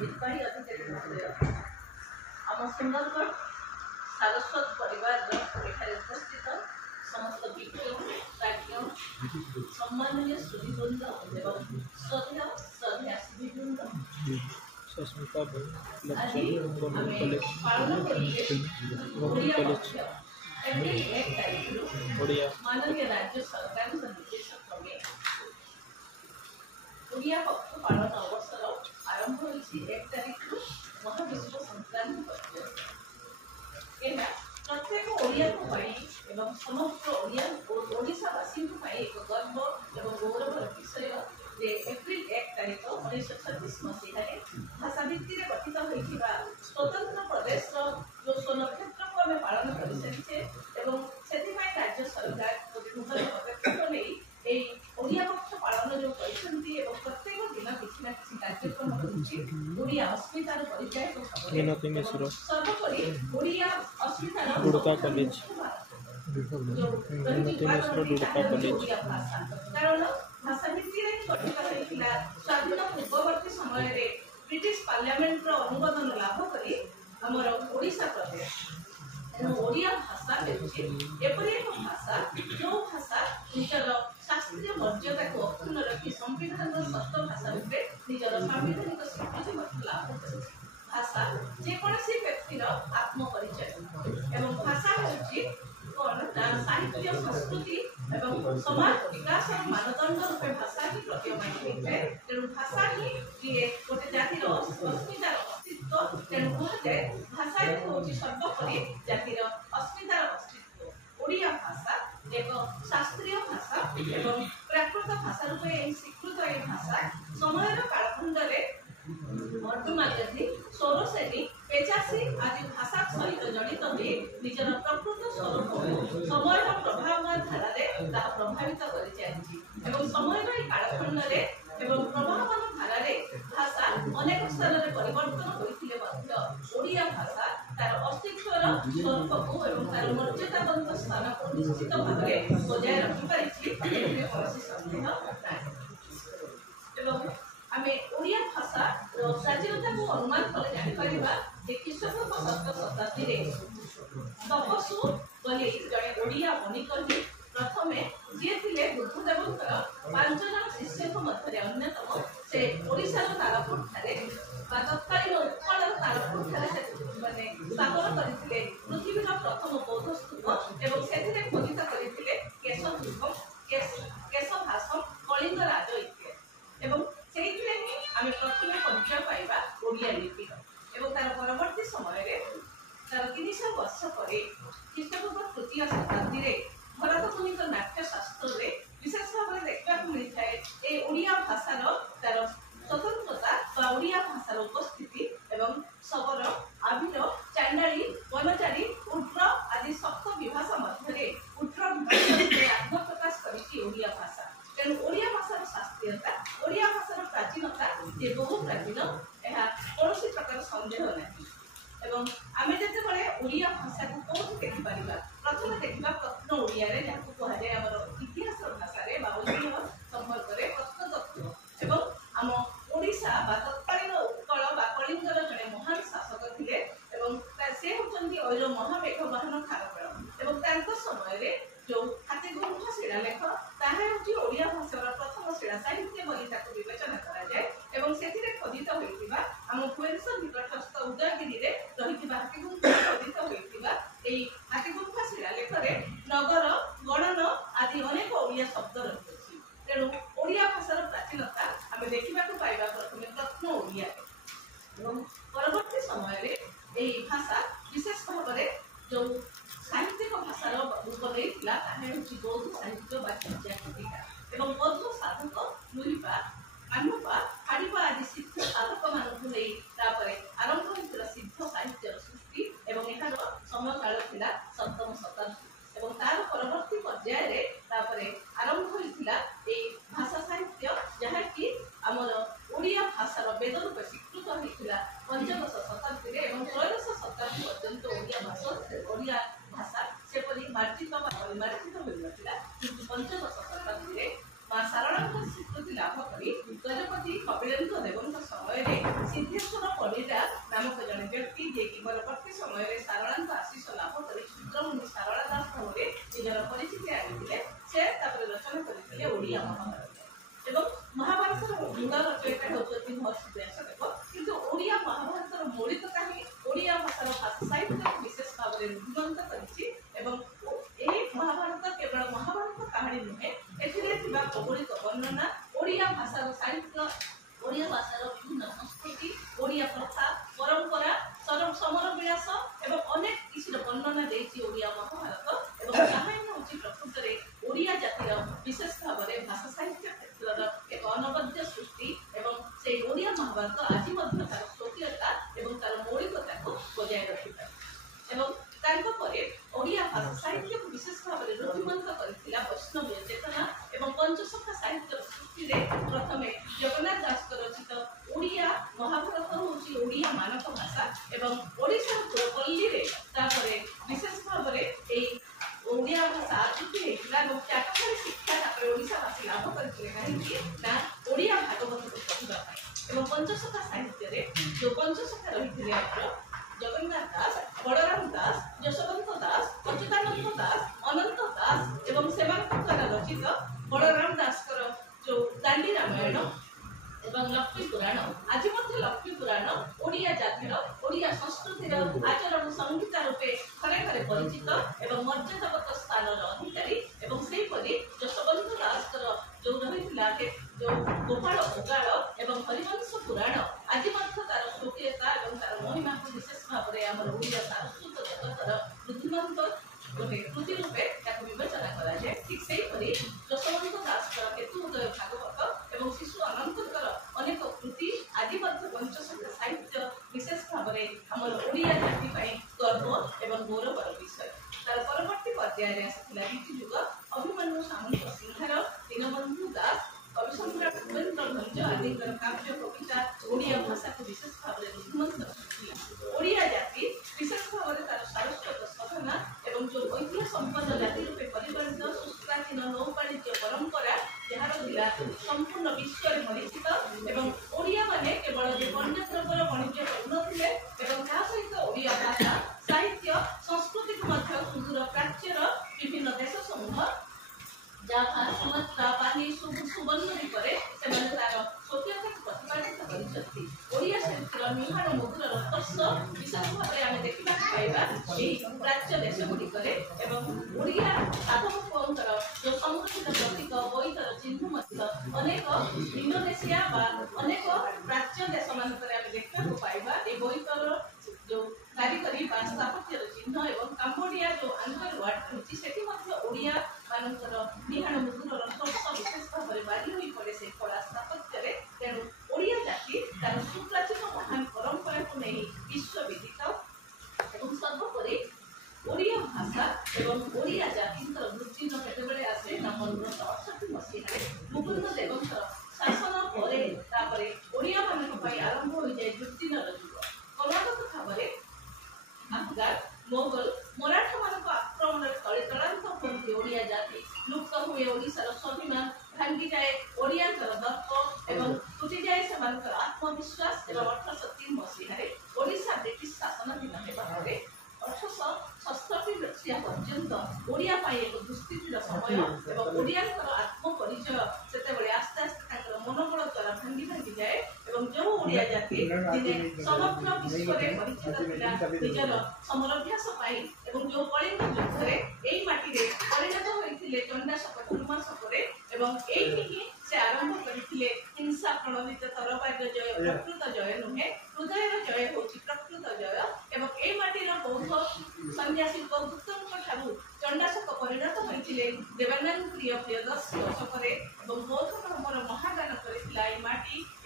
निर्वाही अधिकारी महोदय आम सुंदरगढ़ सारस्वत परिवार उपस्थित समस्त विज्ञ सम्माननीय सुधीवृंद एवं श्रद्धा सुधीवृंद माननीय राज्य सरकार निर्देश क्रमे ओडिया पक्ष पालन अवसर आरंभ होती 1 तारीख महाविश्व संक्रांति पर्यंत प्रत्येक ओडिया एवं समग्र ओडिशावासी एक गर्व और गौरव विषय जे एप्रिल 1 तारीख 1936 मसीह भाषा भित्ति गठित होता स्वतंत्र प्रदेश जो स्वनक्षेत्र को आम पालन कर सारी राज्य सरकार नूतन पदक्षेप नहीं ओडिया पक्ष पालन जो प्रत्येक दिन किसी ना किसी कार्यक्रम होडिया अस्मितार परिचय सर्वोपरि ओडिया अस्मितार कारण भाषा भित्ति गठित होता स्वाधीन पूर्ववर्ती समय ब्रिटिश पार्लियामेंट अनुमोदन लाभ करी आमर ओडिशा प्रदेश ओडिया भाषा एपरी एक भाषा जो भाषा निजर शास्त्रीय मर्यादा को अक्षुण्ण रखी संविधान षष्ठ भाषा रूपे निजर संवैधानिक स्वीकृति लाभ कर भाषा जेकोसी व्यक्तिर आत्मपरिचय एवं भाषा होची साहित्य संस्कृति एवं समाज विकास मानदंड रूपे भाषा ही प्रतीयमान है तेणु भाषा ही गोटे जातिर अस्मितार अस्तित्व तेणु कहुए भाषा हूँ सर्वोपरि जातिर अस्मितार अस्तित्व ओडिया भाषा एक शास्त्रीय भाषा एवं प्राकृत भाषा रूपे स्वीकृत ये भाषा समय कालखंड मर्दुमालती सौरसेनी पेचासी आदि भाषा सहित जड़ित हुई निजर प्रकृत स्वरूप समय प्रभाव धारा प्रभावित कर समय कालखंड प्रभावन धारा भाषा अनेक स्थान में परिवर्तन होते ओडिया भाषा तार अस्तित्व स्वरूप को तार मर्यादाबंत स्थान को निश्चित भाव में बजाय रखिपारी संदेह आमे ओडिया भाषा प्राचीनता को अनुमान कर जानिपारिबा जे ख्रीष्टपूर्व 7th शताब्दी रे तपस्सु बोली जड़े ओडिया वणिक ही प्रथमे जे थिले बुद्धदेवंकर 5 जन शिष्यक मध्य अन्यतम से ओडिशा तारापुर ठारे बा तत्कालीन उत्कल तारापुर ठारे से माने स्थापन करथिले पृथ्वीर प्रथम बौद्ध स्तूप एवं सेथिरे खोदित करथिले केशव केशभाषम कलिंग राज इत्यादि एवं आम प्रथम परिचय पाइबा ओडिया लिपि एवं तार परवर्ती समय तार 300 वर्ष पर ख्रीष्टपूर्व 3य शताब्दी रे भरत मुनिक नाट्य शास्त्र रे विशेष भाव में देखा मिलता है ए ओडिया भाषार तार स्वतंत्रता बा ओडिया भाषार उपस्थिति एवं शबर आभिर चांडाली वनचारी उड्र आदि सप्त विभाषा मध्य उड्र विभाषा आत्मप्रकाश करी ओडिया भाषा तेणु ओडिया भाषार शास्त्रीयता ओडिया भाषार प्राचीनता ये बहु प्राचीन यह कौन प्रकार सन्देह नहीं एवं आम जो ओडिया भाषा को कौन देखिपर प्रथम देखा प्रश्न ओडिया जहाँ कहुए आम इतिहास भाषा संपर्क में प्रश्नतत्व एवं आम ओडिशा तत्कालीन उत्कल कलिंगर जड़े महान शासक थे से होती अर महामेघ वाहन खारपेल एवं समय जो हाथीगुंफ शिलालेख ताहा ओडिया भाषार प्रथम शिला साहित्य बोली विवेचना कराए खोदित होता आम भुवनेश्वर निकटस्थ उदयगिरी रही हाथीगुंफ खोदित होता हाथीगुंफ शिलालेख नगर गणन आदि अनेक ओडिया शब्द रही तेणु ओडिया भाषार प्राचीनता आम देखा पाइबा प्रथम प्रश्न ओडिया परवर्ती समय भाषा विशेष भाव में जो साहित्यिक भाषार रूप नहीं बौद्ध साहित्य एवं बौद्ध साधक मुहिपा अनुपा हाड़िपा आदि सिद्ध साधक मानक आरंभ होता सिद्ध साहित्य सृष्टि एवं यार समय काल था 7म शताब्दी एवं तार परवर्ती पर्यायर आरंभ होता भाषा साहित्य जहाँकि आमर ओडिया भाषार वेद रूप स्वीकृत होता 5दश शताब्दी एवं 13दश शताब्दी पर्यंत ओडिया भाषा सेपरी मार्जित परिमार्जित होता किंतु 5दश शताब्दी माँ सारणा स्वीकृति लाभ कर गजपति कपिलेन्द्र देव समय सिद्धेश्वर ପରିଡ଼ା ନାମକ ଜଣେ ବ୍ୟକ୍ତି ଯିଏକି ପରବର୍ତ୍ତୀ ସମୟରେ ସାରଳାଙ୍କ ଆଶୀଷ ଲାଭ କରି ଶୂଦ୍ରମୁନି ସାରଳା ଦାସ ଭାବରେ ନିଜର ପରିଚିତି ଆଣିଥିଲେ। ସେ ତାପରେ ରଚନା କରିଥିଲେ ଓଡ଼ିଆ ମହାଭାରତ। ଏବଂ ମହାଭାରତର ମୂଳ ରଚୟିତା ହେଉଛନ୍ତି ମହର୍ଷି ବ୍ୟାସଦେବ। କିନ୍ତୁ ଓଡ଼ିଆ ମହାଭାରତର ମୌଳିକ କାହିଁକି ଓଡ଼ିଆ ଭାଷାର ଭାଷା ସାହିତ୍ୟକୁ ବିଶେଷ ଭାବରେ ରୁଦ୍ଧିମନ୍ତ କରିଛି। ଏବଂ ଏହି ମହାଭାରତ କେବଳ ମହାଭାରତ କାହାଣୀ ନୁହେଁ, ଏଥିରେ ଥିବା ଭୌଗୋଳିକ ବର୍ଣ୍ଣନା, ଓଡ଼ିଆ ଭାଷାର ସାହିତ୍ୟ, ଓଡ଼ିଆ ଭାଷାର ବିଭିନ୍ନ ସଂସ୍କୃତି, ଓଡ଼ିଆ ପ୍ରଥା, ପରମ୍ପରା, ସମର ବିଳାସ ଏବଂ ଅନେକ କିଛିର ବର୍ଣ୍ଣନା ଦେଇଛି ଓଡ଼ିଆ ମହାଭାରତ। ଏବଂ ତାହା ହେଉଛି ପ୍ରକୃତରେ ଓଡ଼ିଆ ଜାତିର ବିଶେଷ ଭାବରେ ଭାଷା ସାହିତ୍ୟ କ୍ଷେତ୍ରର ଏକ ଅନବଦ୍ୟ ସୃଷ୍ଟି। ଏବଂ ସେହି ଓଡ଼ିଆ ମହାଭାରତ ଆଜି ମଧ୍ୟ ତାର ସ୍ୱକୀୟତା ଏବଂ ତାର ମୌଳିକତାକୁ ବଜାୟ ରଖିଥାଏ। ଏବଂ ତାଙ୍କ ପରେ ଓଡ଼ିଆ ଭାଷା ସାହିତ୍ୟକୁ ବିଶେଷ ଭାବରେ ରୁଦ୍ଧିମନ୍ତ କରିଥିଲା ବୈଷ୍ଣବୀୟ ଚେତନା। ଏବଂ ପଞ୍ଚସଖା ସାହିତ୍ୟର ସୃଷ୍ଟିରେ ପ୍ରଥମେ ଜଗନ୍ନାଥ ଦାସଙ୍କ ରଚିତ ଓଡ଼ିଆ ମହାଭାରତ ହେଉଛି ଓଡ଼ିଆ ମାନକ ଭାଷା। ଏବଂ ଓଡ଼ିଶାର ପଲ୍ଲୀରେ ତାପରେ ବିଶେଷ ଭାବରେ ଏହି ଓଡ଼ିଆ ଭାଷା ଆଦୃତି ହେଇଥିଲା। ଏବଂ ଚାଟଶାଳୀ ଶିକ୍ଷା ତାପରେ ଓଡ଼ିଶାବାସୀ ଲାଭ କରିଥିଲେ କାହିଁକି ନା ଓଡ଼ିଆ ଭାଗବତକୁ ପଢ଼ିବା ପାଇଁ। ଏବଂ ପଞ୍ଚସଖା ସାହିତ୍ୟରେ ଯେଉଁ ପଞ୍ଚସଖା ରହିଥିଲେ ଆମର ଜଗନ୍ନାଥ ଦାସ, ବଳରାମ ଦାସ, ଯଶୋବନ୍ତ ଦାସ, ଅଚ୍ୟୁତାନନ୍ଦ ଦାସ, ଅନନ୍ତ ଦାସ ଏବଂ ସେମାନଙ୍କ ଦ୍ୱାରା ରଚିତ ବଳରାମ ଦାସଙ୍କର ଯେଉଁ ଦାଣ୍ଡି ରାମାୟଣ ଏବଂ ଲକ୍ଷ୍ମୀ ପୁରାଣ, ଆଜି ମଧ୍ୟ ଲକ୍ଷ୍ମୀ ପୁରାଣ ଓଡ଼ିଆ ଜାତିର ଓଡ଼ିଆ ସଂସ୍କୃତିର ଆଚରଣ ସଂହିତା ରୂପେ ଘରେ ଘରେ ପରିଚିତ ଏବଂ ମର୍ଯ୍ୟାଦାଗତ ସ୍ଥାନର ଅଧିକାରୀ। ଏବଂ ସେହିପରି ଯଶୋବନ୍ତ ଦାସଙ୍କର ଯେଉଁ ରହିଥିଲା ଯେଉଁ ଗୋପାଳ ଓଗାଳ ଏବଂ ହରିବଂଶ ପୁରାଣ ଆଜି ମଧ୍ୟ ତାର ସ୍ୱକୀୟତା ଏବଂ ତାର ମହିମାକୁ ବିଶେଷ ଭାବରେ ଆମର ଓଡ଼ିଆ ସାଂସ୍କୃତିକ ଜଗତର ରୁଦ୍ଧିମନ୍ତ ଗୋଟେ କୃତି ରୂପେ ତାକୁ ବିବେଚନା କରାଯାଏ। ଠିକ୍ ସେହିପରି ଯଶୋବନ୍ତ ଦାସଙ୍କର କେତୁଦୟ ଭାଗବତ ଏବଂ ଶିଶୁ ଅନନ୍ତଙ୍କର ଅନେକ କୃତି ଆଜି ମଧ୍ୟ ପଞ୍ଚସଖା ସାହିତ୍ୟ ବିଶେଷ ଭାବରେ ଆମର ଓଡ଼ିଆ ଜାତି ପାଇଁ ଗର୍ବ ଏବଂ ଗୌରବର ବିଷୟ। ତାର ପରବର୍ତ୍ତୀ ପର୍ଯ୍ୟାୟରେ ଆସିଥିଲା ରୀତି ଯୁଗ, ଅଭିମନ୍ୟୁ ସାମନ୍ତ ସିଂହାର, ଦୀନବନ୍ଧୁ ଦାସ, କବି ସମ୍ରାଟ ଉପେନ୍ଦ୍ର ଭଞ୍ଜ ଆଦିଙ୍କର କାବ୍ୟ କବିତା ଓଡ଼ିଆ ଭାଷାକୁ ବିଶେଷ ଭାବରେ ରୁଦ୍ଧିମନ୍ତ କରିଥିଲା। ଓଡ଼ିଆ ଜାତି ବିଶେଷ ଭାବରେ ତାର ସାରସ୍ୱତ ସାଧନା ଏବଂ ଯେଉଁ ଐତିହ୍ୟ ସମ୍ପନ୍ନ ଜାତି ରୂପେ ପରିଗଣିତ ସୁପ୍ରାଚୀନ ନୌବାଣିଜ୍ୟ ପରମ୍ପରା ଯାହାର ଥିଲା ସମ୍ପୂର୍ଣ୍ଣ ବିଶ୍ୱରେ ପରିଚିତ। ଏବଂ ଓଡ଼ିଆମାନେ କେବଳ ଯେ ବନ୍ୟଦ୍ରବ୍ୟର ବାଣିଜ୍ୟ କରୁନଥିଲେ ଏବଂ ତା ସହିତ ଓଡ଼ିଆ ଭାଷା ସାହିତ୍ୟ ସଂସ୍କୃତିକୁ ମଧ୍ୟ ସୁଦୂର ପ୍ରାଚ୍ୟର ବିଭିନ୍ନ ଦେଶ ସମୂହ ଜାଭା, ସୁମାତ୍ରା, ପାନି, ସୁବର୍ଣ୍ଣଦ୍ୱୀପରେ ସେମାନେ ତାର ସ୍ୱକୀୟତାକୁ ପ୍ରତିପାଦିତ କରିଛନ୍ତି। ଓଡ଼ିଆ ସାହିତ୍ୟର ନିହାଣ ମଧୁର ରକ୍ତସ୍ୱ ବିଶେଷ ଭାବରେ ଆମେ ଦେଖିବାକୁ ପାଇବା ଏହି ପ୍ରାଚ୍ୟ ଦେଶଗୁଡ଼ିକରେ। ଏବଂ ଓଡ଼ିଆ ସାଧବ ପୁଅଙ୍କର ଯେଉଁ ସମୃଦ୍ଧିର ପ୍ରତୀକ ବୈତର ଚିହ୍ନ ମଧ୍ୟ ଅନେକ ଇଣ୍ଡୋନେସିଆ ବା ଅନେକ ପ୍ରାଚ୍ୟ ଦେଶମାନଙ୍କରେ ଆମେ ଦେଖିବାକୁ ପାଇବା। ଏହି ବୈତର ଯେଉଁ କାରିଗରୀ ବା ସ୍ଥାପତ୍ୟର ଚିହ୍ନ ଏବଂ କାମ୍ବୋଡ଼ିଆ ଯେଉଁ ଆଙ୍କର ୱାର୍ଡ ରହିଛି ସେଠି ମଧ୍ୟ ଓଡ଼ିଆ ମାନଙ୍କର ନିହାଣ ମଧୁର ରକ୍ତସ୍ୱ ବିଶେଷ ଭାବରେ ବାରି ହୋଇ ପଡ଼େ ସେ କଳା ସ୍ଥାପତ୍ୟରେ। ତେଣୁ ଓଡ଼ିଆ ଜାତି ତାର ସୁପ୍ରାଚୀନ ମହାନ ପରମ୍ପରାକୁ ନେଇ ବିଶ୍ୱବିଦିତ। ଏବଂ ସର୍ବୋପରି ଓଡ଼ିଆ ଭାଷା ଏବଂ ଓଡ଼ିଆ ଜାତିଙ୍କର ବୃଦ୍ଧିନ କେତେବେଳେ ଆସେ ନା 1568 ମସିହାରେ ମୁକୁନ୍ଦ ଦେବଙ୍କର ଶାସନ ପରେ ତାପରେ ଓଡ଼ିଆମାନଙ୍କ ପାଇଁ ଆରମ୍ଭ ହୋଇଯାଏ ବୃଦ୍ଧିନର ଯୁଗ। କ୍ରମାଗତ ଭାବରେ ଆଫଗାନ, ମୋଗଲ, ମରାଠାମାନଙ୍କ ଆକ୍ରମଣରେ ତଳିତଳାନ୍ତ ହୁଅନ୍ତି ଓଡ଼ିଆ ଜାତି, ଲୁପ୍ତ ହୁଏ ଓଡ଼ିଶାର ସ୍ୱାଭିମାନ, ଭାଙ୍ଗିଯାଏ ଓଡ଼ିଆଙ୍କର ଦର୍ପ ଏବଂ ତୁଟିଯାଏ ସେମାନଙ୍କର ଆତ୍ମବିଶ୍ୱାସ। ଏବଂ 1803 ମସିହାରେ ଓଡ଼ିଶା ବ୍ରିଟିଶ ଶାସନାଧୀନ ହେବା ପରେ 1867 ମସିହା ପର୍ଯ୍ୟନ୍ତ ଓଡ଼ିଆ ପାଇଁ ଏକ ଦୁସ୍ଥିତିର ସମୟ। ଏବଂ ଓଡ଼ିଆଙ୍କର ଆତ୍ମପରିଚୟ ସେତେବେଳେ ଆସ୍ତେ ଆସ୍ତେ ତାଙ୍କର ମନୋବଳ ଦ୍ୱାରା ଭାଙ୍ଗି ଭାଙ୍ଗିଯାଏ। ଏବଂ ଯେଉଁ ଓଡ଼ିଆ ଜାତି ଦିନେ ସମଗ୍ର ବିଶ୍ୱରେ ପରିଚିତ ଥିଲା ନିଜର ସମରାଭ୍ୟାସ ପାଇଁ ଏବଂ ଯେଉଁ କଳିଙ୍ଗ ଯୁଦ୍ଧରେ ଏଇ ମାଟିରେ ପରିଣତ ହୋଇଥିଲେ ଚଣ୍ଡାଶୋକ ଧର୍ମାଶୋକରେ ଏବଂ ଏଇଠି ହିଁ ସେ ଆରମ୍ଭ କରିଥିଲେ ହିଂସା ପ୍ରଣୋଦିତ ତରବାରୀର ଜୟ ପ୍ରକୃତ ଜୟ ନୁହେଁ, ହୃଦୟର ଜୟ ହେଉଛି ପ୍ରକୃତ ଜୟ। ଏବଂ ଏଇ ମାଟିର ବୌଦ୍ଧ ସନ୍ନ୍ୟାସୀ ବୌଦ୍ଧଙ୍କ ଠାରୁ ଚଣ୍ଡାଶୋକ ପରିଣତ ହୋଇଥିଲେ ଦେବାନନ୍ଦ ପ୍ରିୟଦର୍ଶୀ ଅଶୋକରେ। ଏବଂ ବୌଦ୍ଧ ଧର୍ମର ମହାଦାନ କରିଥିଲା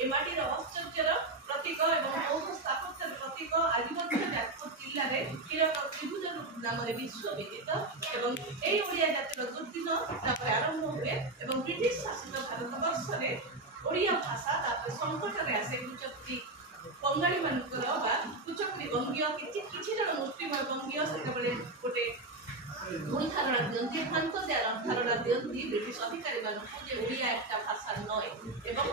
ଏ ମାଟିର ଐଶ୍ୱର୍ଯ୍ୟର ପ୍ରତୀକ ଏବଂ ବୌଦ୍ଧ ସ୍ଥାପତ୍ୟର ପ୍ରତୀକ ଆଜି ମଧ୍ୟ ଯାଜପୁର ଜିଲ୍ଲାରେ ହୀରକ ତ୍ରିଭୁଜ ନାମରେ ବିଶ୍ୱବିଦିତ। ଏବଂ ଏହି ଓଡ଼ିଆ ଜାତିର ଦୁର୍ଦ୍ଦିନ ତାପରେ ଆରମ୍ଭ ହୁଏ ଏବଂ ବ୍ରିଟିଶ ଶାସିତ ଭାରତବର୍ଷରେ ଓଡ଼ିଆ ଭାଷା ତାପରେ ସଂକଟରେ ଆସେ। କୁଚକ୍ରି ବଙ୍ଗାଳୀମାନଙ୍କର ବା କୁଚକ୍ରି ବଙ୍ଗୀୟ କିଛି ଜଣ ମୁଷ୍ଟିମୟ ବଙ୍ଗୀୟ ସେତେବେଳେ ଗୋଟେ ଭୁଲ ଧାରଣା ଦିଅନ୍ତି, ଭ୍ରାନ୍ତ ଧାରଣା ଦିଅନ୍ତି ବ୍ରିଟିଶ ଅଧିକାରୀମାନଙ୍କୁ ଯେ ଓଡ଼ିଆ একটা ଭାଷା ନୁହେଁ। ଏବଂ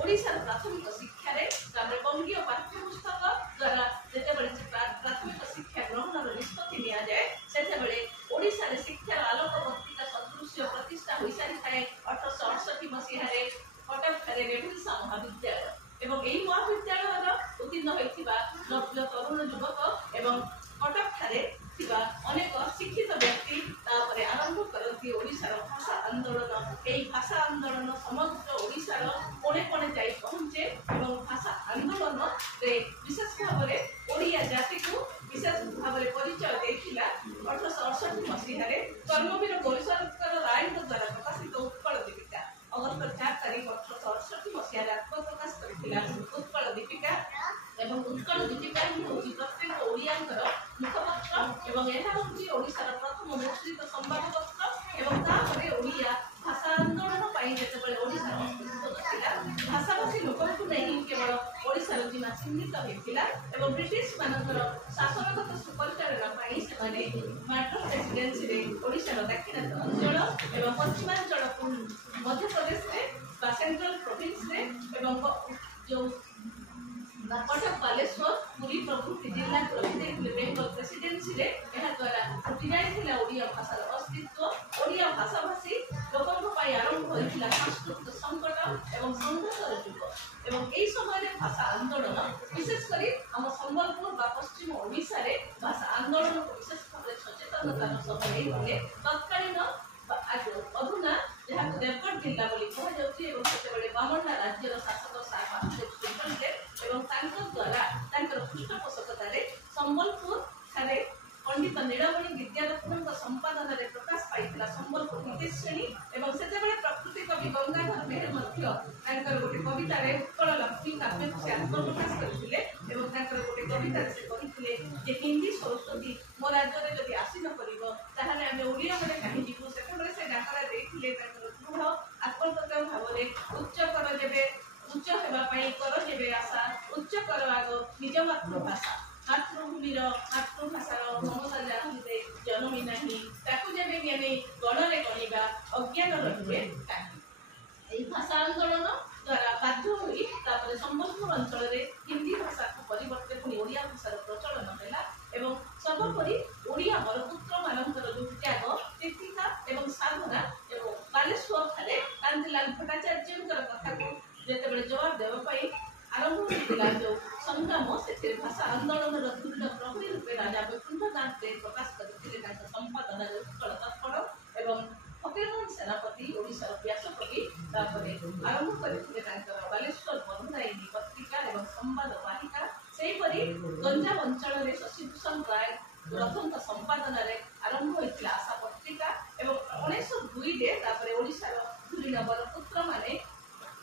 ଓଡ଼ିଶାର ପ୍ରାଥମିକ ଶିକ୍ଷା तापर बंगीय पाठ्यपुस्तक द्वारा जेतेबेले प्राथमिक शिक्षा ग्रहण निष्पत्ति निया जाए सेतेबेले ओडिसा रे शिक्षार आलोक पत्रिका सदृश्य प्रतिष्ठा होई सारी थाए 1868 मसीहा रे कटक ठारे रेभेन्सा महाविद्यालय एवं एई महाविद्यालय उत्तीर्ण होइतिबा नव तरुण युवक एवं कटक ठारे थिबा अनेक शिक्षित व्यक्ति तापर आरंभ करती ओडिसा रो भाषा आंदोलन एई भाषा आंदोलन समग्र ओडिसा रो कोणे कोणे जाई पहुंचे एवं भाषा आंदोलन रे विशेष भाव रे ओडिया जाति को विशेष भाव रे परिचय देथिला 1868 मसीहा रे कर्मवीर गौरीशंकर राय द्वारा प्रकाशित उत्कल दीपिका अगस्त 4 तारिख 1868 मसीहा रे प्रकाश करथिला उत्कल दीपिका एवं उत्कल दीपिका होची प्रत्येक ओडियांकर मुखपत्र एवं एहा होची ओडिसा रो प्रथम मुद्रित संवादपत्र एवं तापरे ओडिया भाषा आंदोलन पाई जेतेबेले ओडिसा रो अस्तित्व थिला भाषाभाषी लोकଙ୍କୁ नहीं केवल ओडिसा रो जिमा सीमित हेतिला एवं ब्रिटिश मानकर शासनगत सुपरिचालन पाई सेमाने माड्रास प्रेसिडेंसी रे ओडिसा रो दक्षिण अंचल एवं पश्चिमांचल मध्य प्रदेश रे बा सेंट्रल प्रोविंस रे एवं जो कटक बालेश्वर पुरी प्रभृति जिला रही बेंगल प्रेसिडेंसी रे एहा द्वारा उठी जाइथिला ओडिया भाषार अस्तित्व ओडिया भाषाभाषी लोकଙ୍କ ପାଇଁ आरंभ होइथिला सांस्कृतिक संकट एवं संघर्षर युग एवं एई समय रे भाषा आंदोलन विशेष करी हम संबलपुर बा पश्चिम ओडिसा रे भाषा आंदोलन को विशेष भाव सचेतनतार सह लेइथिले तत्कालीन अधुना जहाँ देवगढ़ जिला बोली कह जाउछि एवं सेतेबेले बामंडा राज्यर शासक साहब एवं द्वारा पृष्ठपोषकता संबलपुर ठारे पंडित नीलमणि विद्यारत्न संपादन रे प्रकाश पाइथिला संबलपुर हितेश श्रेणी एवं सेतेबेले प्रकृति कवि गंगाधर मेहर मध्य तांकर गोटे कविता रे उत्कल लक्ष्मी काव्य से आत्मप्रकाश करथिले एवं तांकर गोटे कविता रे से कहिथिले जे हिंदी सरस्वती मो राज्य रे जदि आसी न परिबो ताहाले आमे ओडिया माने काहे जीवु सेतेबेले से डाकरा देथिले तांकर दृढ़ आत्मप्रकाश भावरे उच्च कर जेबे उच्च हेबा पई कर जेबे आशा उच्च कर आगो निज मातृभाषा मातृभूमिर मातृभाषार ममता जातिरे जन्मी नाही ताकु जेबे ज्ञानी गणरे गणिबा अज्ञान रहिबे ताकि एई भाषा आंदोलन द्वारा बाध्य होई तापर संबलपुर अंचल रे हिंदी भाषा को परिवर्तन पुनी ओडिया भाषार प्रचलन हैला एवं सर्वोपरि ओडिया बरपुत्र मानकर जो त्याग तीर्थिका एवं साधना एवं बालेश्वर ठारे कांतिलाल भट्टाचार्यंकर कथा को जेतेबेले जवाब देबा पई आरंभ होइतिला जो संग्राम से भाषा आंदोलन दृढ़ प्रहरी रूपे राजा वैकुंठनाथ देव प्रकाश करथिले तांका संपादन उत्कल तत्पर एवं फकीरमोहन सेनापति ओडिसा व्यासकवि तापरे आरंभ करथिले तांका बालेश्वर बंधुरायनी पत्रिका एवं संवाद वाहिका सेही परि गंजाम अंचल रे शशिभूषण राय प्रथम संपादन रे आरंभ होइतिला आशा पत्रिका एवं 1902 रे तापरे ओडिसा रो धुरीन बरपुत्र माने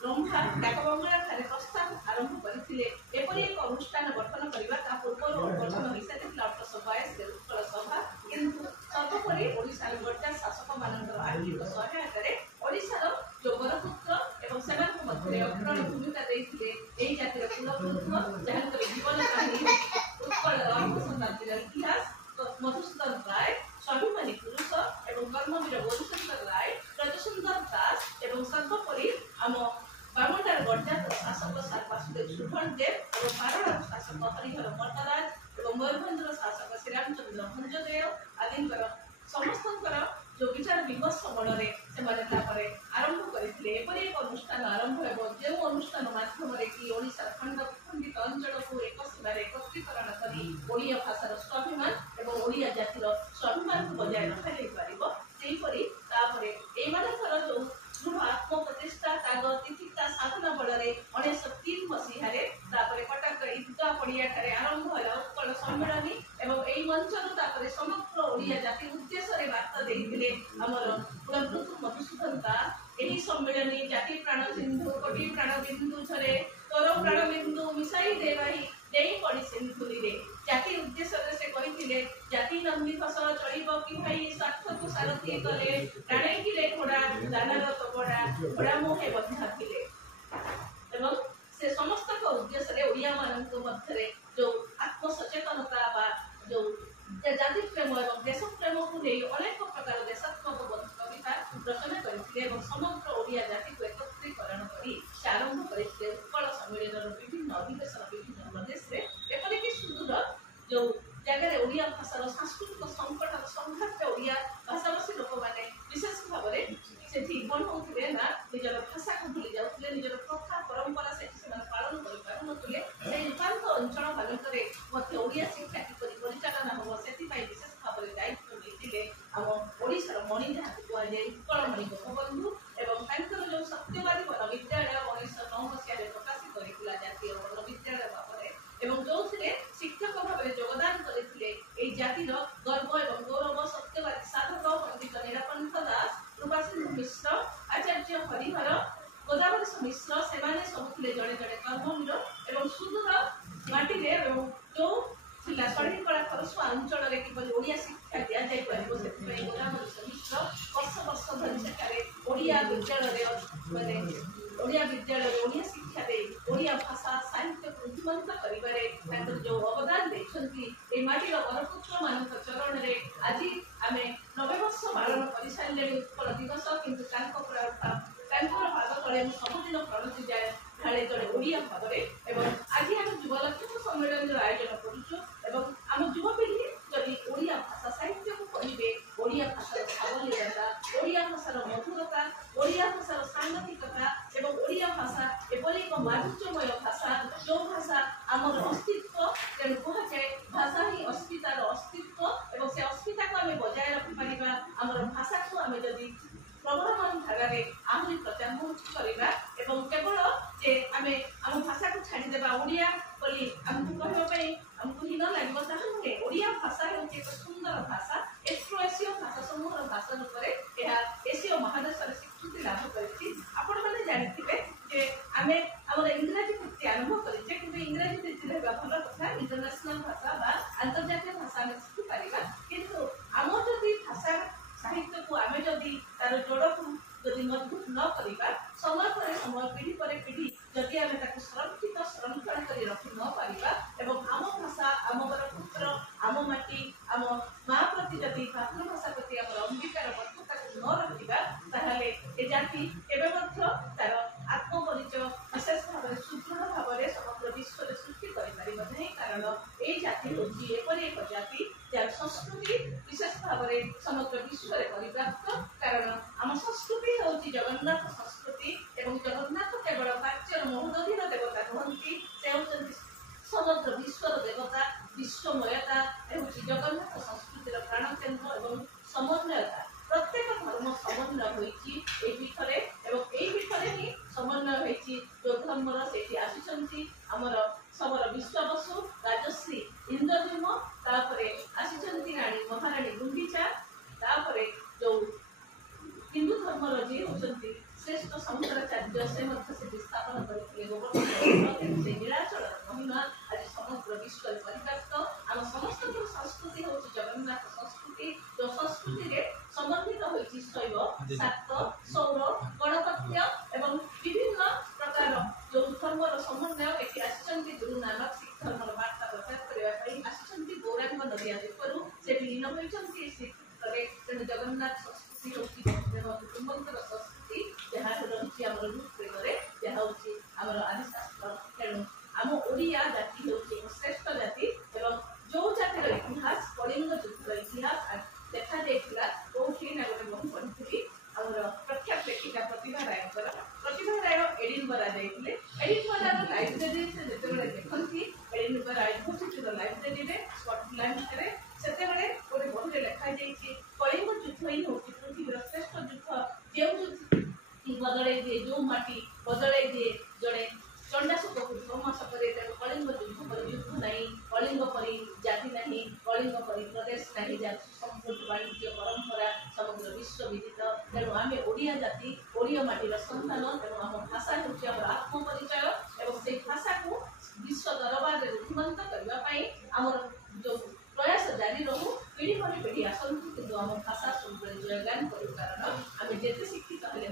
ब्रह्मा डाकबंगला ठारे प्रस्ताव आरंभ करथिले एपरि एक अनुष्ठान गठन करबा ता पूर्व गठन हिसाब 1822 रे उत्कल सभा किंतु सर्वोपरि ओडिसा रे बड्डा शासक मानकर आर्थिक सहायता रे ओडिसा रो जो बरपुत्र एवं सेनाक मध्ये अग्रणी भूमिका देथिले एई जातिर कुलपुत्र जहाँकर जीवन कहानी उत्कल शताब्दीर इतिहास मधुसूदन राय स्वाभिमानी पुरुष एवं कर्मवीर गौरीशंकर राय प्रजसुंदर दास एवं सर्वोपरि आम बामंडार गढ़जात शासक सार वासुदेव सुभन देव और पारणार शासक हरिहर मर्दराज एवं मयूरभंजर शासक श्रीरामचंद्र भंजदेव आदिंकर समस्तंकर जो विचार विमर्श बଳରେ ସେମାନେ ତାପରେ ଆରମ୍ଭ କରିଥିଲେ ଏପରି ଏକ ଅନୁଷ୍ଠାନ ଆରମ୍ଭ ହେବ ଯେଉଁ ଅନୁଷ୍ଠାନ ମାଧ୍ୟମରେ କି ଓଡ଼ିଶାର ଖଣ୍ଡିତ ଅଞ୍ଚଳକୁ ଏକ ସୀମାରେ ଏକତ୍ରୀକରଣ କରି ଓଡ଼ିଆ ଭାଷାର ସ୍ୱାଭିମାନ ଏବଂ ଓଡ଼ିଆ ଜାତିର ସ୍ୱାଭିମାନକୁ ବଜାୟ ରଖାଯାଇପାରିବ ସେହିପରି ତାପରେ ଏଇମାନଙ୍କର ଯେଉଁ ଦୃଢ଼ ଆତ୍ମପ୍ରଚେଷ୍ଟା ତାଗ ତିଥିକା ସାଧନା ବଳରେ 1903 ମସିହାରେ ତାପରେ କଟକ ଇଦଗାହ ପଡ଼ିଆଠାରେ ଆରମ୍ଭ ହେଲା ଉତ୍କଳ ସମ୍ମିଳନୀ ଏବଂ ଏହି ମଞ୍ଚରୁ ତାପରେ ସମଗ୍ର ଓଡ଼ିଆ ଜାତି ଉଦ୍ଦେଶ୍ୟରେ ବାର୍ତ୍ତା ଦେଇଥିଲେ ଆମର କୁଳପତି ମଧୁସୂଦନ ଦାସ ଏହି ସମ୍ମିଳନୀ ଜାତି ପ୍ରାଣ ସିନ୍ଧୁ କୋଟି ପ୍ରାଣ ବିନ୍ଦୁ ଝରେ ତୋର ପ୍ରାଣ ବିନ୍ଦୁ ମିଶାଇ ଦେ ଭାଇ ଦେଇ ପଡ଼ି ସିନ୍ଧୁରେ ଜାତି ଉଦ୍ଦେଶ୍ୟରେ ସେ କହିଥିଲେ ଜାତି ନନ୍ଦୀ ଫସ ଚଳିବ କି ଭାଇ ସ୍ୱାର୍ଥକୁ ସାରଥି କଲେ ପ୍ରାଣେଇଥିଲେ ଘୋଡ଼ା ଦାନର ତୋଗଡ଼ା ଘୋଡ଼ା ମୁହେ ବନ୍ଧା ଥିଲେ ଏବଂ ସେ ସମସ୍ତଙ୍କ ଉଦ୍ଦେଶ୍ୟରେ ଓଡ଼ିଆ ମାନଙ୍କ ମଧ୍ୟରେ ଯେଉଁ ଆତ୍ମସଚେତନତା ବା ଯେଉଁ ଜାତି ପ୍ରେମ ଏବଂ ଦେଶ ପ୍ରେମକୁ ନେଇ ଅନେକ ପ୍ରକାର ଦେଶାତ୍ମକ କବିତା ରଚନା କରିଥିଲେ ଏବଂ ସମଗ୍ର ଓଡ଼ିଆ ଜାତିକୁ ଏକତ୍ରୀକରଣ କରି ସେ ଆରମ୍ଭ କରିଥିଲେ ଉତ୍କଳ ସମ୍ମିଳନୀର ବିଭିନ୍ନ ओडिया भाषार सांस्कृतिक संकट संघात ओडिया भाषाभाषी लोक मैंने विशेष भाव में से बनौले ना निजर भाषा को भूली जाते निजर प्रथा परंपरा से पालन कर पारुनथिले से उपांत अंचल मानक ओडिया शिक्षा किपरि परिचालन हम से विशेष भाव में दायित्व लेते आम ओडिशार मणि जहाँ कहुए उत्कलमणि गोपबंधु एवं जो सत्यवादी वन विद्यालय 1909 मसीह प्रकाशित करता जातीय वन विद्यालय भाव में जो शिक्षक भाव में योगदान करते जातिर गर्व और गौरव सत्यवादी साधक पंडित नीलकंठ दास कृपासिंधु मिश्र आचार्य हरिहर गोदावरी मिश्र से सबुले जड़े जड़े कर्मवीर और सुदूर माटी जो शैली कला खरसुआ अंचल में किपरि ओडिया शिक्षा दि जापर से गोदावरी मिश्र वर्ष वर्ष धरी सेठारे ओडिया विद्यालय माने ओडिया विद्यालय ओडिया शिक्षा दे ओडिया भाषा साहित्य को उन्नत करिबारे जो अवदान देछंती माटीर वरपुत्र मान चरण में आज आम 90 वर्ष पालन कर सारे उत्कल दिवस किंतु पाद तले सबुदिन प्रणति जाए ढाले जड़े ओडिया भाव में आज आम युवलक्ष्मी सम्मेलन आयोजन करुचु आम युवपीढ़ी जदि ओडिया भाषा साहित्य को कहे ओडिया भाषार सावलीलता ओडिया भाषार मधुरता ओडिया भाषार सांगठिकता एवं ओडिया भाषा एपरि एक माधुर्यमय भाषा जो भाषा आमर अस्तित्व तेणु कहुए भाषा ही अस्मितार अस्तित्व और से अस्मिता को आम बजाय रखिपर आमर भाषा को आम जदि प्रवर्धमान धारा आहरी प्रचार करवा केवल जे आम भाषा को छाड़देवा ओडिया बोली आमको कहवाई आमको हीन लगे ताहा नुहे ओडिया भाषा हूँ एक सुंदर भाषा एफ्रो एसीय भाषा समूह भाषा रूप में एसीय महादेश स्वीकृति लाभ कर जानते जे आम आम इंग्राजी वृत्ति आरंभ करें कि इंग्राजी वृत्ति भल कथा इंटरनेशनल भाषा बा अंतर्जातीय भाषा शिखिपार किंतु आम जदि भाषा साहित्य को आम जदि तार जोड़ को जदि मजबूत न करवा समय पर समय पीढ़ी पर पीढ़ी जदि आम संरक्षित संरक्षण कर रखि न पारिबा एवं आम भाषा आम पुत्र आम माटी आम माँ प्रति जदि मातृभाषा प्रति आम अंगीकार बद्धता न रखा ताहले ए जाति केबे मध्य तार आत्मपरिचय विशेष भाव में सुदृढ़ भाव में समग्र विश्व में सृष्टि नहीं कारण ये जाति हूँ एपरी एक जाति जार संस्कृति विशेष भाव में समग्र विश्व में परिव्याप्त कारण आम संस्कृति हूँ जगन्नाथ संस्कृति एवं जगन्नाथ केवल प्राच्यर महोदधीन देवता कहती से होती समग्र विश्वर देवता विश्वमयता हूँ जगन्नाथ संस्कृतिर प्राणकेन्द्र और समन्वयता प्रत्येक धर्म समन्वय होती पीठरे पीठरे ही समन्वय होती जो धर्मर से आसी आमर समर विश्वाबसु राजश्री इंद्रद्युम तापरे आसी राणी महाराणी गुंडीचा तापरे जो हिंदू धर्मर जी होती श्रेष्ठ शंकराचार्य से स्थापन करते गोवर्धन नीलाचल महिमा आज समग्र विश्व परिव्याप्त आम समस्त संस्कृति हूँ जगन्नाथ संस्कृति जो संस्कृति समन्वित होती शैव शाक्त सौर गणपत्य एवं विभिन्न प्रकार जो धर्मर समन्वय एटी आसी गुरु नानक सिख धर्मर वार्ता प्रचार करने आसी गौरांग नदी आदि से विलीन होती श्रीक्षेत्र तेणु जगन्नाथ संस्कृति हूँ कुटुंबर संस्कृति जहाँ रही आम रूप प्रेम जहाँ हूँ आम आदिशास्त्र तेणु आम ओडिया जाति हूँ एक श्रेष्ठ जाति एवं जो जातिर इतिहास कलिंग युद्धर इतिहास देखा जाता कौटी ना गोटे बही पढ़ी आमर प्रख्यात लेखिका प्रतिभा राय एडिनबरा जाते एडिनबरार लाइब्रेरी से जिते देखती एडिनबरा यूनिवर्सिटी लाइब्रेरी में स्कटलैंड से गोटे बही लिखाई कलिंग युद्ध ही हूँ पृथ्वीर श्रेष्ठ युद्ध जो बदल दिए जो माटी बदल दिए जड़े चंडाशुक को ध्वंस करे कलिंग युद्ध पर युद्ध नहीं कलिंग परी जाति नहीं कलिंग परी प्रदेश नहीं समृद्ध वाणिज्य परंपरा समग्र विश्व विदित तेणु आम ओडिया जाति ओडिया माटीर संतान तेणु आम भाषा हूँ आम आत्मपरिचय और से भाषा को विश्व दरबार में रुद्धिमंत करने आमर जो प्रयास जारी रहू पीढ़ी पर पीढ़ी आसतु कि आम भाषा सब जयगान करूँ कारण आम जिते शिक्षित हेले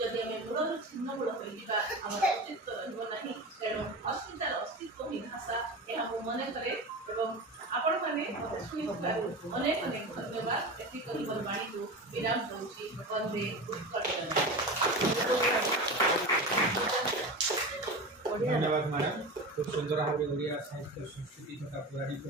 जदि आम मूल छिन्नमूल होगा आम अस्तित्व रही तेणु अस्मितार अस्तित्व ही भाषा यह मन करे आपण मैंने मत शुणी अनेक अनेक धन्यवाद एति कही मोर वाणी को विराम दूसरी वंदे उत्कल। धन्यवाद मैडम खूब सुंदर भाव में ओडिया साहित्य संस्कृति तथा पौराणिक